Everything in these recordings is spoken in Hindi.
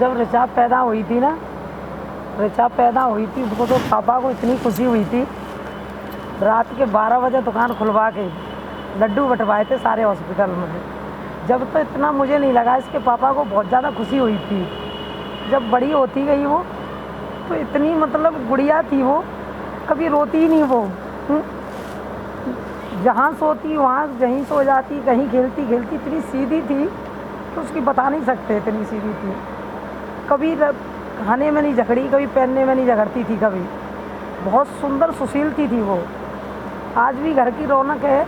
जब ऋचा पैदा हुई थी ना, ऋचा पैदा हुई थी उसको तो पापा को इतनी खुशी हुई थी, रात के 12 बजे दुकान खुलवा के लड्डू बंटवाए थे सारे हॉस्पिटल में। जब तो इतना मुझे नहीं लगा, इसके पापा को बहुत ज़्यादा खुशी हुई थी। जब बड़ी होती गई वो तो इतनी मतलब गुड़िया थी वो, कभी रोती ही नहीं वो। जहाँ सोती वहाँ कहीं सो जाती, कहीं खेलती खेलती, इतनी सीधी थी तो उसकी बता नहीं सकते, इतनी सीधी थी। कभी खाने में नहीं झगड़ी, कभी पहनने में नहीं झगड़ती थी कभी। बहुत सुंदर सुशीलती थी वो। आज भी घर की रौनक है,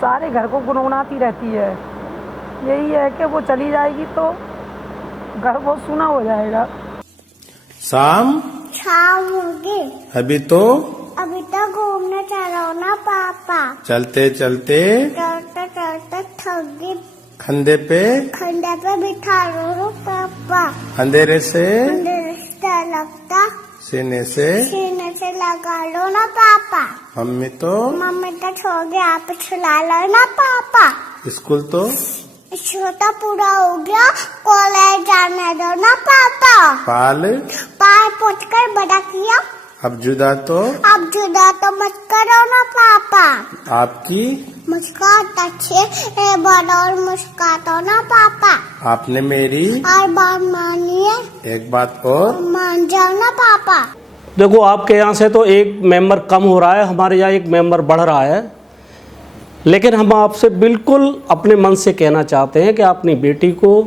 सारे घर को गुनगुनाती रहती है। यही है कि वो चली जाएगी तो घर बहुत सूना हो जाएगा। शाम होगी। अभी तो घूमने चलो ना पापा। चलते चलते चलते चलते थक गई, खंडे पे बिठा लो पापा। अंधेरे से रिश्ता लगता सीने से लगा लो ना पापा। मम्मी तो छोड़ गया, आप छुला लो ना पापा। स्कूल तो छोटा पूरा हो गया, कॉलेज जाने दो ना पापा। पाल पोछ कर बड़ा किया, अब जुदा तो मत करो ना पापा। आपकी मुस्कान अच्छे बड़ा और मुस्कातो ना पापा। आपने मेरी और बात मानिए, एक बात और मान जाओ ना पापा। देखो आपके यहाँ से तो एक मेंबर कम हो रहा है, हमारे यहाँ एक मेंबर बढ़ रहा है, लेकिन हम आपसे बिल्कुल अपने मन से कहना चाहते हैं कि अपनी बेटी को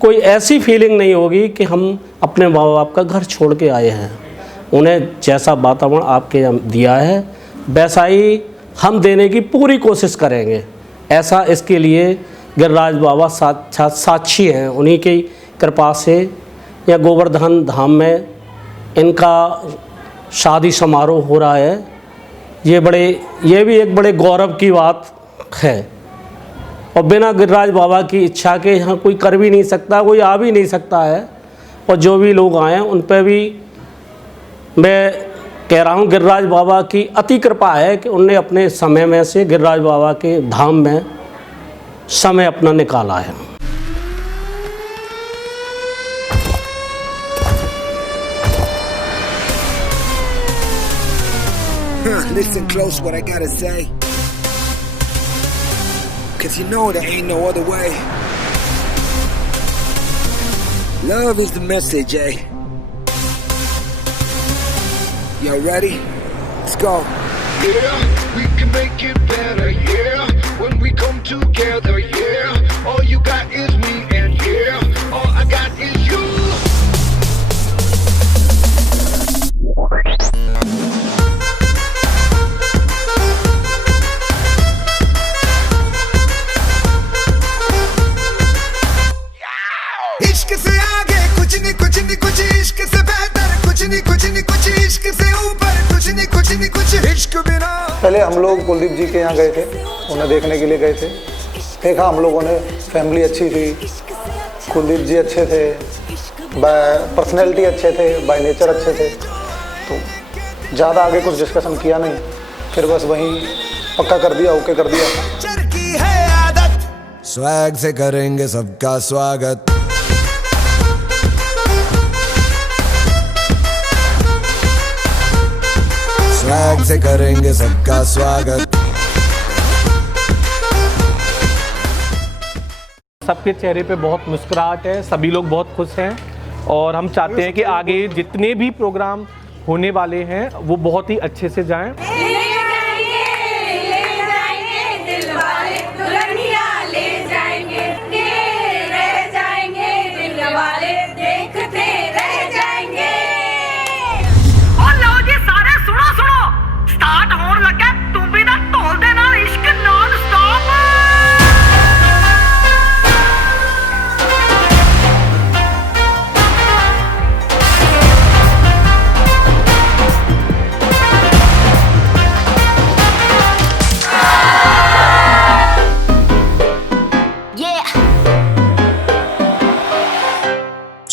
कोई ऐसी फीलिंग नहीं होगी कि हम अपने माँ बाप का घर छोड़ के आए हैं। उन्हें जैसा वातावरण आपके यहाँ दिया है वैसा ही हम देने की पूरी कोशिश करेंगे। ऐसा इसके लिए गिरिराज बाबा साक्षी हैं, उन्हीं की कृपा से या गोवर्धन धाम में इनका शादी समारोह हो रहा है। ये भी एक बड़े गौरव की बात है और बिना गिरिराज बाबा की इच्छा के यहाँ कोई कर भी नहीं सकता, कोई आ भी नहीं सकता है। और जो भी लोग आए उन पर भी मैं कह रहा हूँ गिरिराज बाबा की अति कृपा है कि उनने अपने समय में से गिरिराज बाबा के धाम में समय अपना निकाला है। Listen close what I gotta say, 'cause you know there ain't no other way. Love is the message, eh? Y'all ready? Let's go. Yeah, we can make it better, yeah. When we come together, yeah. All you got is me and yeah, all I got is you. इश्क से आगे कुछ नहीं, कुछ इश्क से बेहतर कुछ नहीं, कुछ इश्क से ऊपर कुछ नहीं, कुछ इश्क बिना। पहले हम लोग कुलदीप जी के यहाँ गए थे, उन्हें देखने के लिए गए थे। देखा हम लोगों ने, फैमिली अच्छी थी, कुलदीप जी अच्छे थे, पर्सनैलिटी अच्छे थे, बाय नेचर अच्छे थे, तो ज़्यादा आगे कुछ डिस्कशन किया नहीं, फिर बस वहीं पक्का कर दिया, ओके कर दिया। की है आदत, स्वैग से करेंगे सबका स्वागत। स्वैग से करेंगे सबका स्वागत। सबके चेहरे पे बहुत मुस्कुराहट है, सभी लोग बहुत खुश हैं और हम चाहते हैं कि आगे जितने भी प्रोग्राम होने वाले हैं वो बहुत ही अच्छे से जाएं।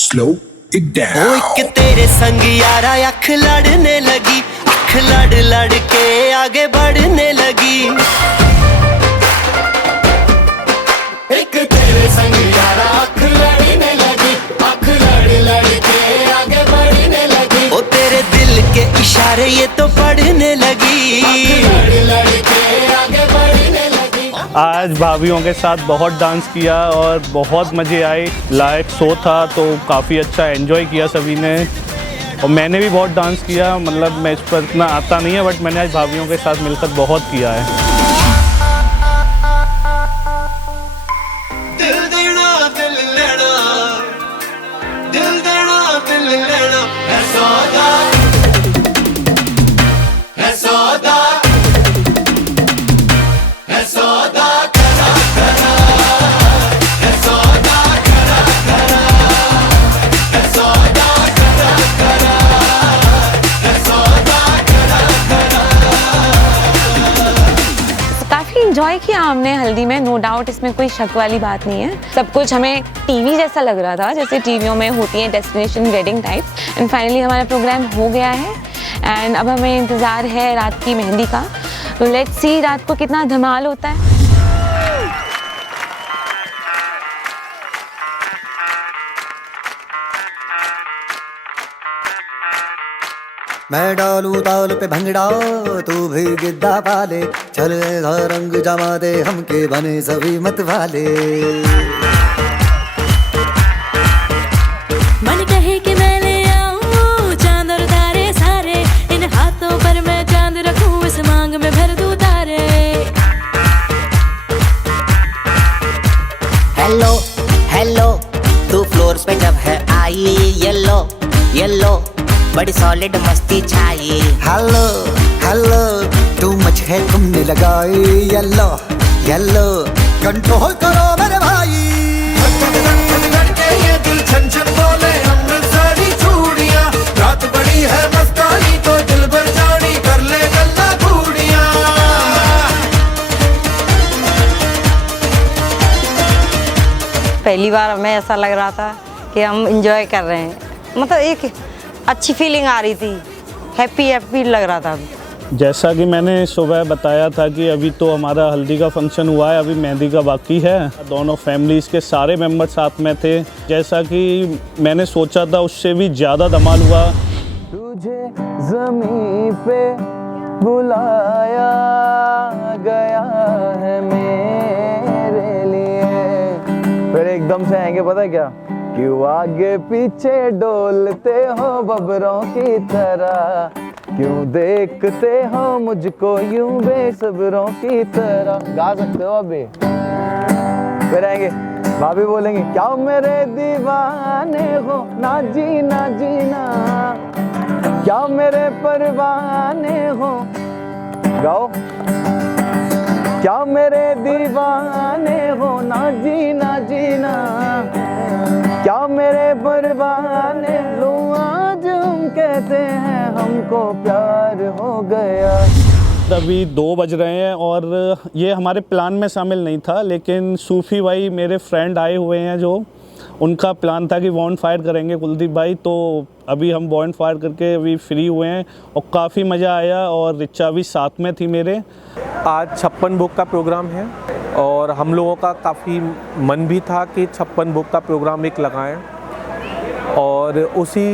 Slow it down. एक तेरे संग यारा अख लड़ने लगी, अख लड़ के आगे बढ़ने लगी। एक तेरे संग यारा अख लड़ने लगी, अख ये तो पढ़ने लगी। आज भाभीियों के साथ बहुत डांस किया और बहुत मज़े आए। लाइव शो था तो काफ़ी अच्छा एंजॉय किया सभी ने, और मैंने भी बहुत डांस किया। मतलब मैं इस पर इतना आता नहीं है, बट मैंने आज भाभीियों के साथ मिलकर बहुत किया है। दिल देना दिल लेना, दिल देना दिल लेना, है सौदा, है सौदा, है सौदा करा करा, है सौदा करा करा, है सौदा करा करा, है सौदा करा करा। काफ़ी इंजॉय किया हमने हल्दी में, नो डाउट, इसमें कोई शक वाली बात नहीं है। सब कुछ हमें टीवी जैसा लग रहा था, जैसे टीवियों में होती है destination wedding type. And finally हमारा प्रोग्राम हो गया है एंड अब हमें इंतज़ार है रात की मेहंदी का। तो लेट्स सी रात को कितना धमाल होता है। मैं डालू ताल पे भंगड़ा, तू भी गिद्दा पाले, चल ऐसा रंग जमा दे हमके बने सभी मत वाले। मन कहे कि मैं ले आऊं चांद और तारे सारे, इन हाथों पर मैं चांद रखूं, इस मांग में भर दूं तारे। हेलो हेलो, तू फ्लोर पे जब है आई, येलो येलो बड़ी सॉलिड मस्ती छाई। हेलो हेलो, तू मच है तुमने लगाई, येलो येलो कंट्रोल करो मेरे भाई। ये दिल छन छन बोले अमृतसरी चूड़ियां, रात बड़ी है मस्तानी तो दिल भर जानी, कर ले गल्ला घूड़ियां। पहली बार हमें ऐसा लग रहा था कि हम इंजॉय कर रहे हैं, मतलब एक अच्छी फीलिंग आ रही थी, हैप्पी हैप्पी लग रहा था। जैसा कि मैंने सुबह बताया था कि अभी तो हमारा हल्दी का फंक्शन हुआ है, अभी मेहंदी का बाकी है। दोनों फैमिलीज़ के सारे मेंबर साथ में थे। जैसा कि मैंने सोचा था उससे भी ज़्यादा धमाल हुआ। तुझे ज़मीं पे बुलाया गया है मेरे लिए। फिर एकदम से आएंगे, पता है क्या, क्यों आगे पीछे डोलते हो बबरों की तरह, क्यों देखते हो मुझको यूं बेसब्रों की तरह। गा सकते हो अभी। फिर आएंगे, भाभी बोलेंगे क्या मेरे दीवाने हो, ना जीना जीना, क्या मेरे परवाने हो। गाओ, क्या मेरे दीवाने हो, ना जीना जीना, क्या मेरे परवाने लो, आज हम कहते हैं हमको प्यार हो गया। अभी 2 बज रहे हैं और ये हमारे प्लान में शामिल नहीं था, लेकिन सूफी भाई मेरे फ्रेंड आए हुए हैं, जो उनका प्लान था कि बॉन फायर करेंगे कुलदीप भाई। तो अभी हम बॉन फायर करके अभी फ्री हुए हैं और काफ़ी मज़ा आया, और रिचा भी साथ में थी मेरे। आज 56 भोग का प्रोग्राम है और हम लोगों का काफ़ी मन भी था कि 56 भोग का प्रोग्राम एक लगाएं, और उसी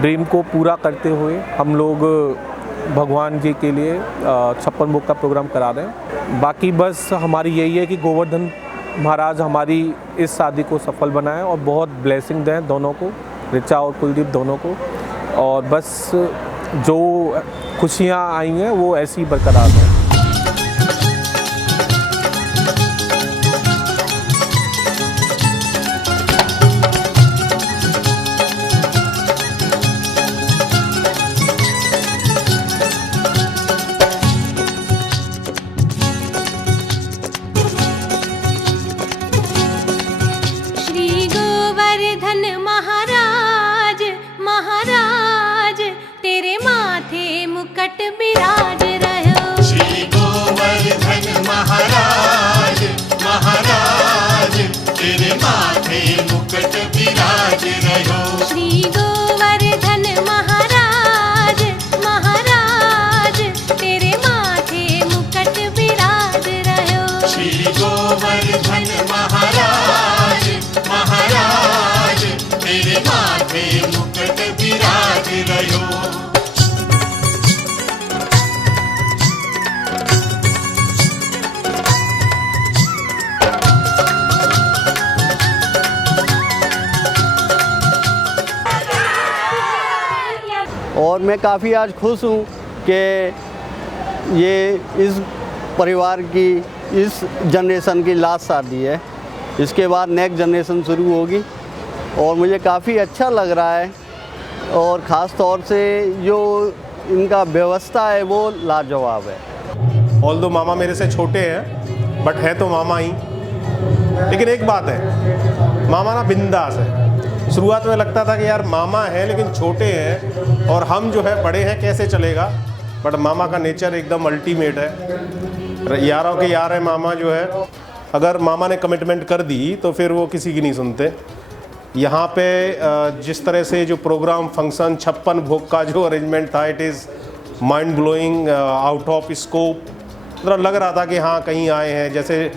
ड्रीम को पूरा करते हुए हम लोग भगवान जी के लिए 56 भोग का प्रोग्राम करा दें। बाकी बस हमारी यही है कि गोवर्धन महाराज हमारी इस शादी को सफल बनाएं और बहुत ब्लेसिंग दें दोनों को, रिचा और कुलदीप दोनों को, और बस जो खुशियाँ आई हैं वो ऐसी ही बरकरार हैं। श्री गोवर्धन महाराज महाराज, तेरे माथे मुकट बिराज रहो। श्री गोवर्धन महाराज महाराज, तेरे माथे मुकुट विराज रहो। श्री गोवर्धन महाराज महाराज, तेरे माथे मुकट बिराज रहो। श्री गोवर्धन महाराज महाराज, तेरे माथे मुकुट विराज रहो। और मैं काफ़ी आज खुश हूँ कि ये इस परिवार की इस जनरेशन की लास्ट शादी है। इसके बाद नेक्स्ट जनरेशन शुरू होगी और मुझे काफ़ी अच्छा लग रहा है और ख़ास तौर से जो इनका व्यवस्था है वो लाजवाब है। ऑल्दो मामा मेरे से छोटे हैं बट है तो मामा ही। लेकिन एक बात है, मामा ना बिंदास है। शुरुआत में लगता था कि यार मामा है लेकिन छोटे हैं और हम जो है बड़े हैं, कैसे चलेगा। बट मामा का नेचर एकदम अल्टीमेट है। यारों के यार है मामा जो है। अगर मामा ने कमिटमेंट कर दी तो फिर वो किसी की नहीं सुनते। यहाँ पे जिस तरह से जो प्रोग्राम फंक्शन 56 भोग का जो अरेंजमेंट था, it is mind blowing, out of scope. मतलब लग रहा था कि हाँ कहीं आए हैं। जैसे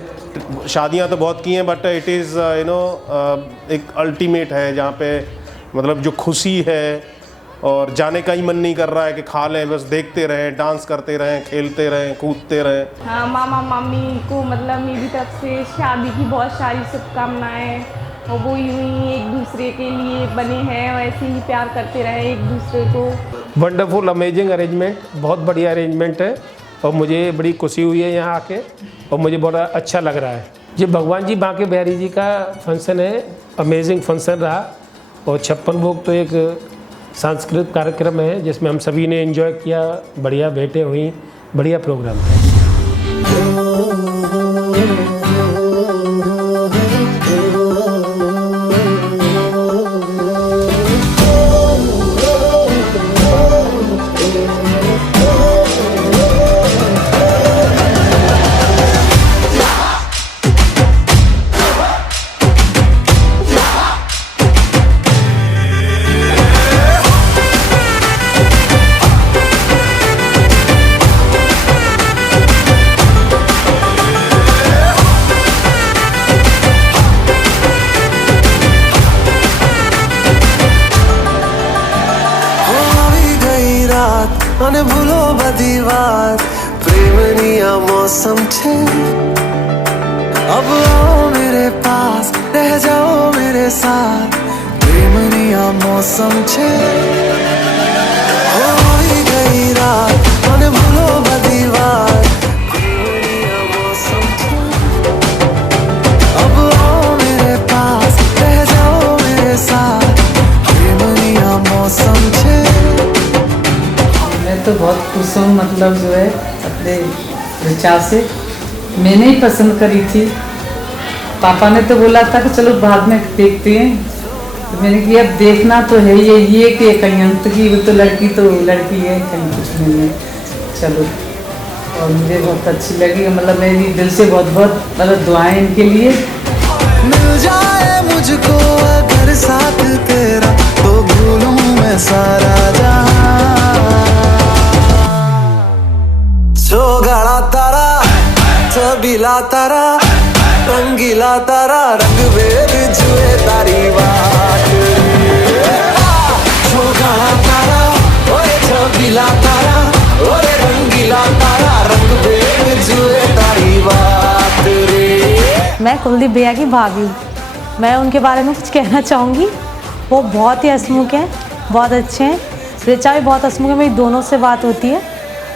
शादियाँ तो बहुत की हैं बट इट इज़ एक अल्टीमेट है जहाँ पे मतलब जो खुशी है और जाने का ही मन नहीं कर रहा है कि खा लें, बस देखते रहें, डांस करते रहें, खेलते रहें, कूदते रहें। हाँ, मामा मामी को मतलब मेरी तरफ से शादी की बहुत सारी शुभकामनाएं और वो यूँ ही एक दूसरे के लिए बने हैं और ऐसे ही प्यार करते रहें एक दूसरे को। वंडरफुल अमेजिंग अरेंजमेंट, बहुत बढ़िया अरेंजमेंट है और मुझे बड़ी खुशी हुई है यहाँ आके और मुझे बड़ा अच्छा लग रहा है। ये भगवान जी बांके बिहारी जी का फंक्शन है, अमेजिंग फंक्शन रहा और 56 भोग तो एक सांस्कृतिक कार्यक्रम है जिसमें हम सभी ने एंजॉय किया, बढ़िया भेंटें हुई, बढ़िया प्रोग्राम था। અને ભૂલો બધી વાત પ્રેમની આ મૌસમ છે अब आओ मेरे पास रह जाओ मेरे साथ प्रेमनी आ मौसम छे होई गई रात અને ભૂલો બધી વાત प्रेमनी आ मौसम छे अब आओ मेरे पास रह जाओ मेरे साथ प्रेमनी आ मौसम छे। मैं तो बहुत खुश हूँ, मतलब जो है अपने विचार से मैंने ही पसंद करी थी। पापा ने तो बोला था कि चलो बाद में देखते हैं, तो मैंने किया अब देखना तो है ये कि कहीं अंत की वो तो लड़की है, कहीं कुछ नहीं है, चलो। और मुझे बहुत अच्छी लगी, मतलब मेरी दिल से बहुत बहुत मतलब दुआएं इनके लिए। मिल जाए मुझको अगर साथ तेरा तो भूलूं मैं सारा जहां सोगाड़ा तारा छबीला तारा रंगीला तारा रंग बेर जुए तारी बात सोगाड़ा तारा ओए छबीला तारा ओए रंगीला तारा रंग बेर जुए तारी बात रे। मैं कुलदीप भैया की भाभी हूँ, मैं उनके बारे में कुछ कहना चाहूँगी। वो बहुत ही हंसमुख हैं, बहुत अच्छे हैं। ऋचा भी बहुत हंसमुख है, मेरी दोनों से बात होती है,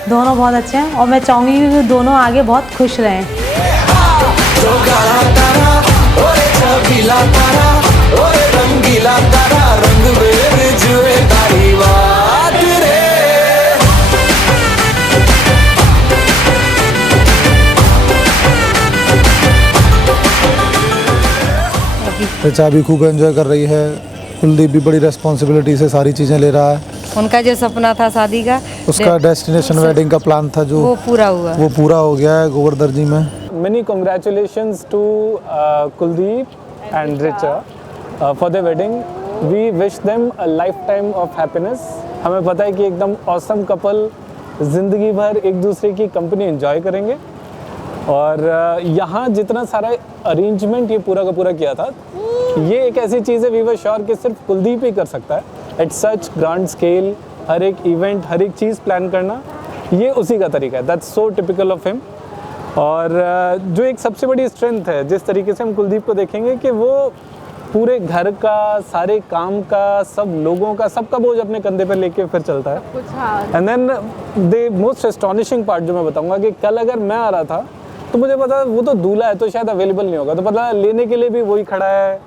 दोनों बहुत अच्छे हैं और मैं चाहूँगी कि दोनों आगे बहुत खुश रहें। ऋचा भी खूब एंजॉय कर रही है, कुलदीप भी बड़ी रिस्पॉन्सिबिलिटी से सारी चीज़ें ले रहा है। उनका जो सपना था शादी का, उसका डेस्टिनेशन वेडिंग का प्लान था जो वो पूरा हुआ, वो पूरा हो गया है गोवर्धन जी में। Many congratulations to Kuldeep and Richa for their wedding. We wish them a lifetime of happiness. हमें पता है कि एकदम awesome couple ज़िंदगी भर एक दूसरे की कंपनी एंजॉय करेंगे और यहाँ जितना सारा अरेंजमेंट ये पूरा का पूरा किया था, ये एक ऐसी चीज़ है वी वर श्योर कि सिर्फ कुलदीप ही कर सकता है। एट सच ग्रांड स्केल हर एक इवेंट, हर एक चीज़ प्लान करना, ये उसी का तरीका है। That's so typical of him. और जो एक सबसे बड़ी स्ट्रेंथ है, जिस तरीके से हम कुलदीप को देखेंगे कि वो पूरे घर का, सारे काम का, सब लोगों का, सबका बोझ अपने कंधे पर लेके फिर चलता है। कुछ हाँ and then the most astonishing part जो मैं बताऊंगा कि कल अगर मैं आ रहा था तो मुझे पता वो तो दूल्हा है तो शायद अवेलेबल नहीं होगा, तो पता लेने के लिए भी वही खड़ा है,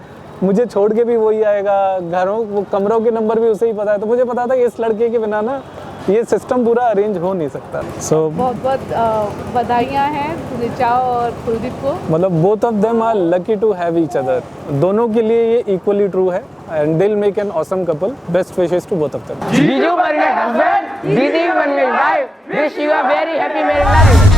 मुझे छोड़ के भी वही आएगा, घरों वो कमरों के नंबर भी उसे ही पता है, तो मुझे पता था कि इस लड़के के बिना ना ये सिस्टम पूरा अरेंज हो नहीं सकता। सो बहुत बहुत बधाइयाँ हैं ऋचा और कुलदीप को। मतलब both of them are lucky to have each other, दोनों के लिए ये इक्वली ट्रू है and they will make an awesome couple. Best wishes to both of them. जीजू बन गए हस्बैंड, दीदी बन गई wife, wish you a very happy married life.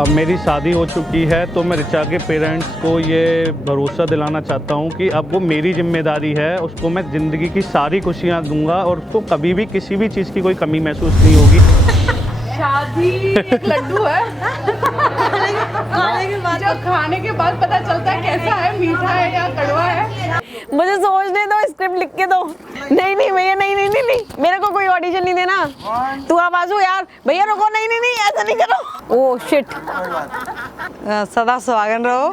अब मेरी शादी हो चुकी है तो मैं ऋचा के पेरेंट्स को ये भरोसा दिलाना चाहता हूँ कि अब वो मेरी जिम्मेदारी है, उसको मैं ज़िंदगी की सारी खुशियाँ दूंगा और उसको कभी भी किसी भी चीज़ की कोई कमी महसूस नहीं होगी। शादी एक लड्डू है जो खाने के बाद पता चलता है कैसा है, मीठा है या कड़वा है। मुझे सोचने दो, स्क्रिप्ट लिख के दो। नहीं नहीं भैया, नहीं नहीं नहीं नहीं, मेरे को कोई ऑडिशन नहीं देना। तू आवाज़ हो यार, भैया रुको, नहीं नहीं नहीं, ऐसा नहीं करो। Oh shit. सदा सुहागन रहो।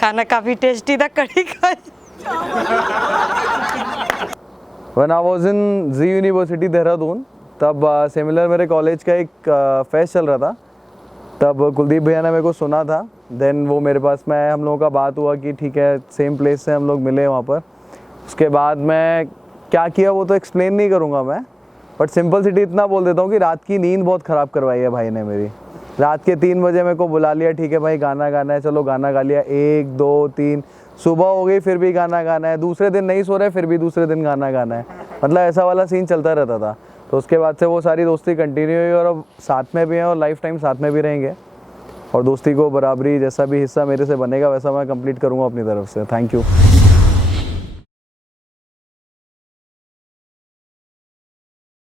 खाना काफ़ी टेस्टी था, कढ़ी खाई। When I was in Z university Dehradun, तब सिमिलर मेरे कॉलेज का एक फेस्ट चल रहा था, तब कुलदीप भैया ने मेरे को सुना था। देन वो मेरे पास में आए, हम लोगों का बात हुआ कि ठीक है सेम प्लेस से हम लोग मिले वहाँ पर। उसके बाद मैं क्या किया वो तो एक्सप्लेन नहीं करूँगा मैं, बट सिंपल सिटी इतना बोल देता हूँ कि रात की नींद बहुत ख़राब करवाई है भाई ने मेरी। रात के 3 बजे मेरे को बुला लिया, ठीक है भाई गाना गाना है, चलो गाना गा लिया। 1 2 3 सुबह हो गई, फिर भी गाना गाना है। दूसरे दिन नहीं सो रहे, फिर भी दूसरे दिन गाना गाना है। मतलब ऐसा वाला सीन चलता रहता था। तो उसके बाद से वो सारी दोस्ती कंटिन्यू हुई और अब साथ में भी हैं और लाइफ टाइम साथ में भी रहेंगे। और दोस्ती को बराबरी जैसा भी हिस्सा मेरे से बनेगा वैसा मैं कंप्लीट करूँगा अपनी तरफ से। Thank you.